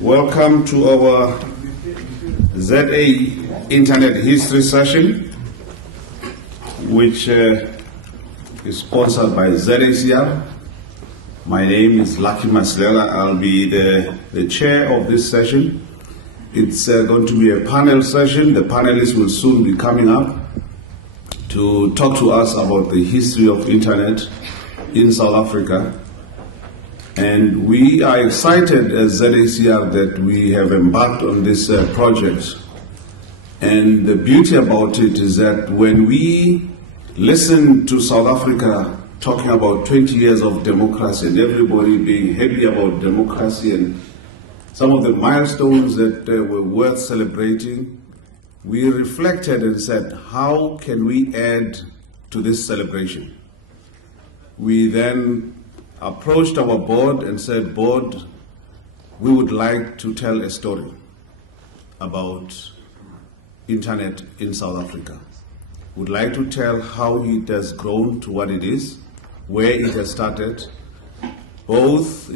Welcome to our ZA Internet History session, which is sponsored by ZACR. My name is Lucky Maslela. I'll be the chair of this session. It's going to be a panel session. The panelists will soon be coming up to talk to us about the history of Internet in South Africa. And we are excited as ZACR that we have embarked on this project. And the beauty about it is that when we listen to South Africa talking about 20 years of democracy and everybody being happy about democracy and some of the milestones that were worth celebrating, we reflected and said, how can we add to this celebration? We then approached our board and said, board, we would like to tell a story about Internet in South Africa. We'd like to tell how it has grown to what it is, where it has started, both,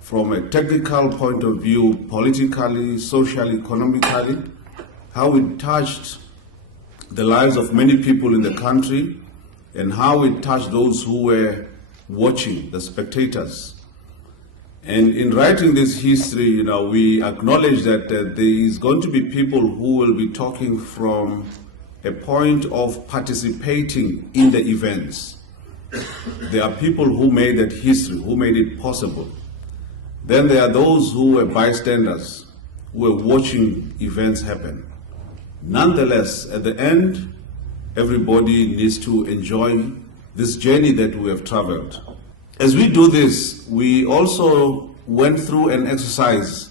from a technical point of view, politically, socially, economically, how it touched the lives of many people in the country, and how it touched those who were watching, the spectators. And in writing this history, we acknowledge that there is going to be people who will be talking from a point of participating in the events. There are people who made that history, who made it possible. Then there are those who were bystanders, who were watching events happen. Nonetheless, at the end, everybody needs to enjoy this journey that we have traveled. As we do this, we also went through an exercise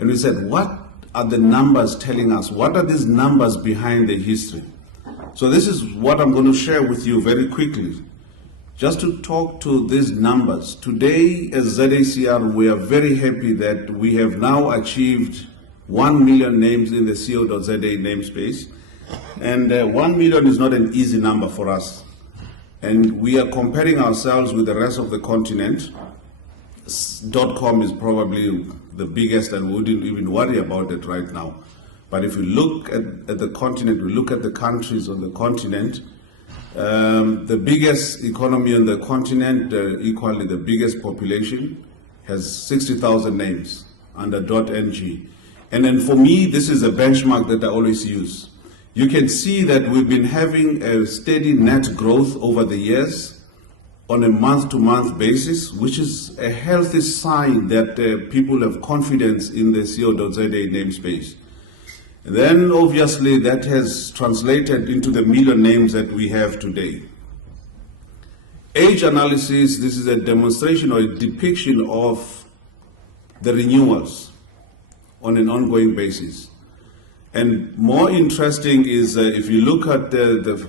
and we said, what are the numbers telling us? What are these numbers behind the history? So this is what I'm going to share with you very quickly. Just to talk to these numbers. Today, as ZACR, we are very happy that we have now achieved 1 million names in the co.za namespace. And 1 million is not an easy number for us. And we are comparing ourselves with the rest of the continent. .com is probably the biggest, and we wouldn't even worry about it right now. But if you look at the continent, we look at the countries on the continent, the biggest economy on the continent, equally the biggest population, has 60,000 names under .ng. And then for me, this is a benchmark that I always use. You can see that we've been having a steady net growth over the years on a month-to-month basis, which is a healthy sign that people have confidence in the co.za namespace. And then obviously that has translated into the million names that we have today. Age analysis, this is a demonstration or a depiction of the renewals on an ongoing basis. And more interesting is if you look at the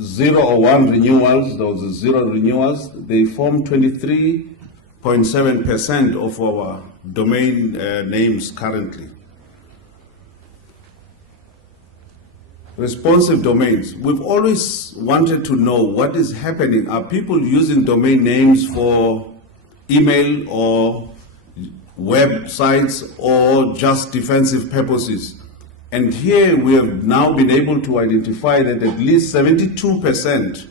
0 or 1 renewals, those 0 renewals, they form 23.7% of our domain names currently. Responsive domains. We've always wanted to know what is happening. Are people using domain names for email or websites or just defensive purposes? And here we have now been able to identify that at least 72%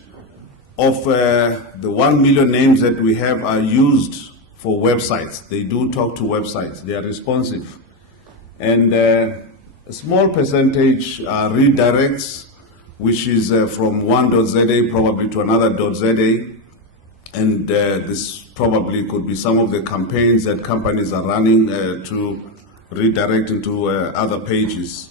of the 1 million names that we have are used for websites. They do talk to websites. They are responsive. And a small percentage are redirects, which is from one.za probably to another.za. And this probably could be some of the campaigns that companies are running to redirect into other pages.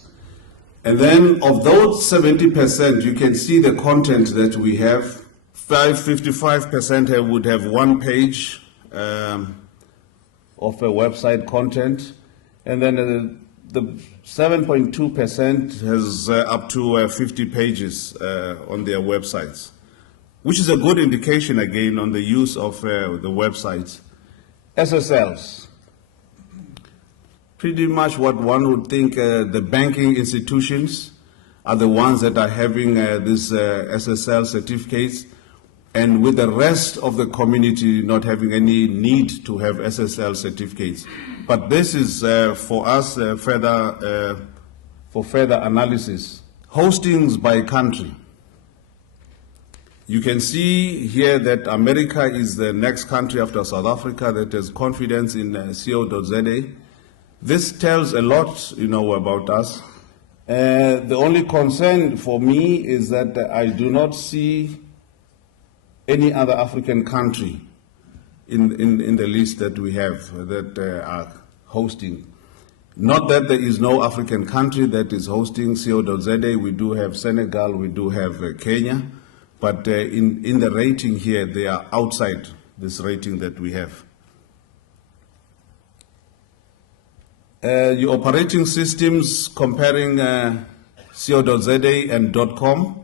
And then of those 70%, you can see the content that we have. 55% would have one page of a website content. And then the 7.2% has up to 50 pages on their websites, which is a good indication, again, on the use of the websites. SSLs. Pretty much what one would think the banking institutions are the ones that are having these SSL certificates. and with the rest of the community not having any need to have SSL certificates. But this is for us for further analysis. Hostings by country. You can see here that America is the next country after South Africa that has confidence in co.za. This tells a lot, about us. The only concern for me is that I do not see any other African country in the list that we have that are hosting. Not that there is no African country that is hosting co.za. We do have Senegal, we do have Kenya, but in the rating here, they are outside this rating that we have. Your operating systems comparing co.za and .com.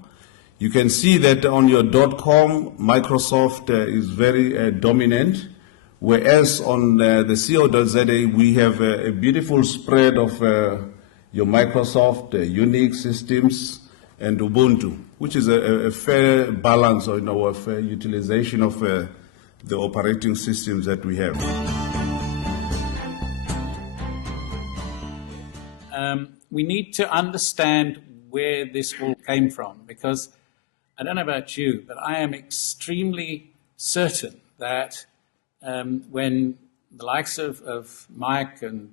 You can see that on your .com, Microsoft is very dominant, whereas on the co.za, we have a beautiful spread of your Microsoft, Unix systems, and Ubuntu, which is a fair balance or a fair utilization of the operating systems that we have. We need to understand where this all came from, because I don't know about you, but I am extremely certain that when the likes of Mike and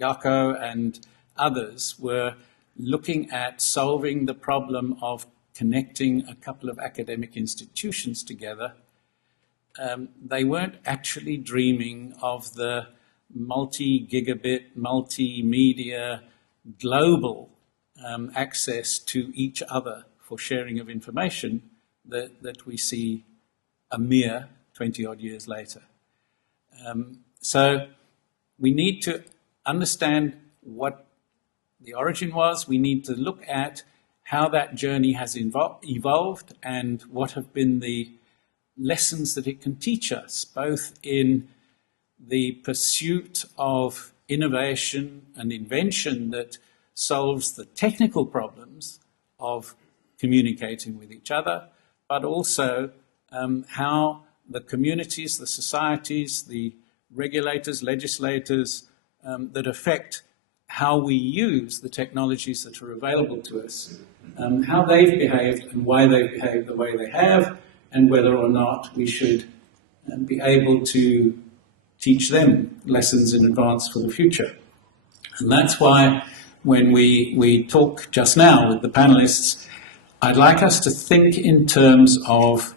Jaco and others were looking at solving the problem of connecting a couple of academic institutions together, they weren't actually dreaming of the multi-gigabit, multimedia, global access to each other for sharing of information that we see a mere 20-odd years later. So we need to understand what the origin was. We need to look at how that journey has evolved and what have been the lessons that it can teach us, both in the pursuit of innovation and invention that solves the technical problems of communicating with each other, but also how the communities, the societies, the regulators, legislators that affect how we use the technologies that are available to us, how they've behaved and why they've behaved the way they have, and whether or not we should be able to teach them lessons in advance for the future. And that's why when we talk just now with the panelists, I'd like us to think in terms of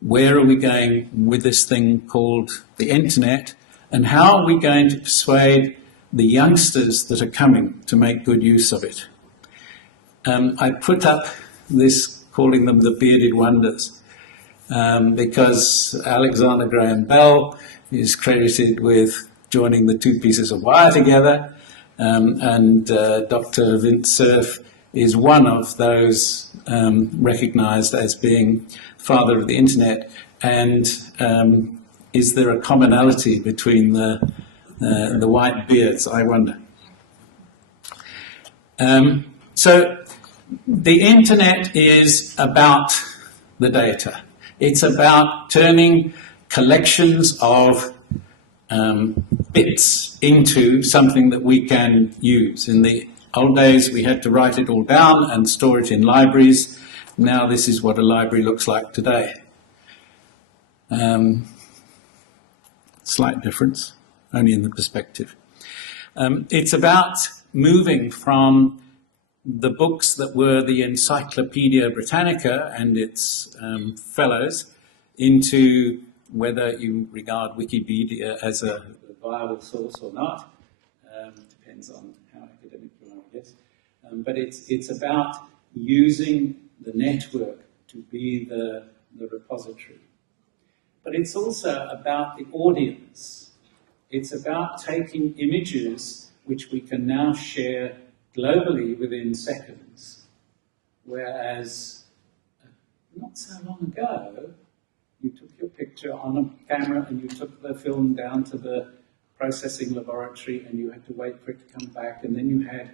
where are we going with this thing called the internet, and how are we going to persuade the youngsters that are coming to make good use of it. I put up this, calling them the bearded wonders, because Alexander Graham Bell is credited with joining the two pieces of wire together, and Dr. Vint Cerf is one of those recognized as being father of the internet. And is there a commonality between the white beards, I wonder? So the internet is about the data. It's about turning collections of bits into something that we can use. In the old days, we had to write it all down and store it in libraries. Now this is what a library looks like today. Slight difference, only in the perspective. It's about moving from the books that were the Encyclopedia Britannica and its fellows into whether you regard Wikipedia as a viable source or not. Depends on how academic you are, I guess. But it's about using the network to be the repository. But it's also about the audience. It's about taking images which we can now share globally within seconds, whereas not so long ago, you took your picture on a camera and you took the film down to the processing laboratory and you had to wait for it to come back, and then you had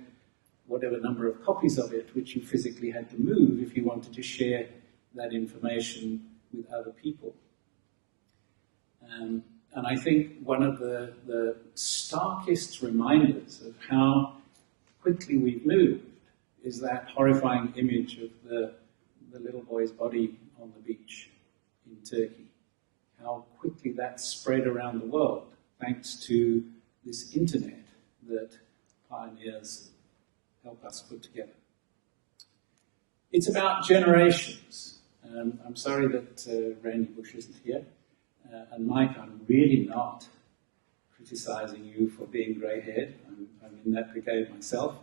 whatever number of copies of it which you physically had to move if you wanted to share that information with other people. And I think one of the starkest reminders of how quickly we've moved is that horrifying image of the little boy's body on the beach in Turkey. How quickly that spread around the world thanks to this internet that pioneers help us put together. It's about generations. I'm sorry that Randy Bush isn't here. And Mike, I'm really not criticizing you for being grey-haired. I'm in that brigade myself.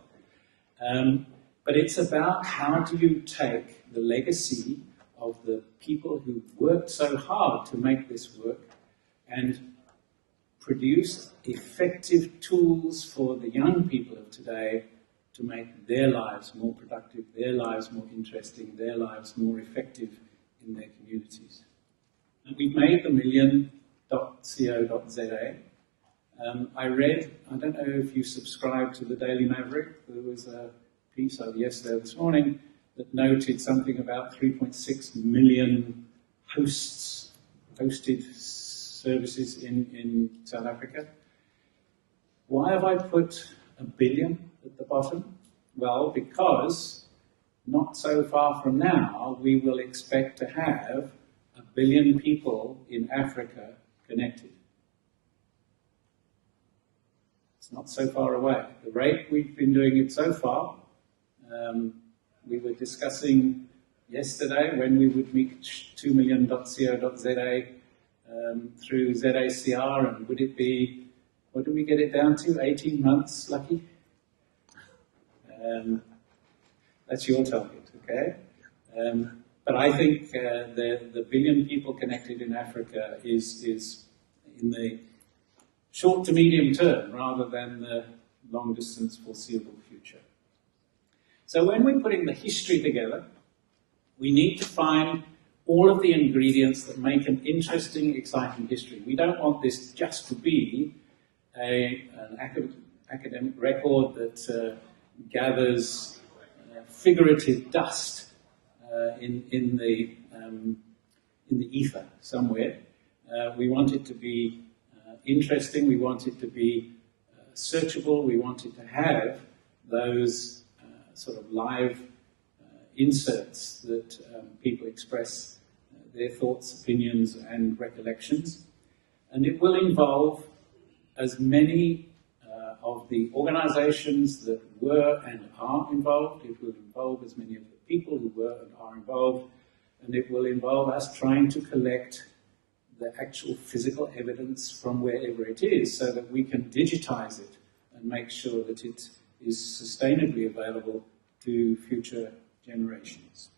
But it's about how do you take the legacy of the people who worked so hard to make this work and produce effective tools for the young people of today to make their lives more productive, their lives more interesting, their lives more effective in their communities. And we've made the million.co.za. I read, I don't know if you subscribe to the Daily Maverick, there was a piece out yesterday or this morning that noted something about 3.6 million hosted services in South Africa. Why have I put 1 billion at the bottom? Well, because not so far from now, we will expect to have 1 billion people in Africa connected. It's not so far away. The rate we've been doing it so far, we were discussing yesterday when we would meet 2 million.co.za through ZACR, and would it be, what did we get it down to, 18 months, Lucky? That's your target, okay? But I think the billion people connected in Africa is in the short to medium term rather than the long distance foreseeable future. So when we're putting the history together, we need to find all of the ingredients that make an interesting, exciting history. We don't want this just to be an academic record that gathers figurative dust in the ether somewhere. We want it to be interesting. We want it to be searchable. We want it to have those sort of live inserts that people express their thoughts, opinions, and recollections. And it will involve as many of the organizations that were and are involved. It will involve as many of the people who were and are involved. And it will involve us trying to collect the actual physical evidence from wherever it is so that we can digitize it and make sure that it is sustainably available to future generations.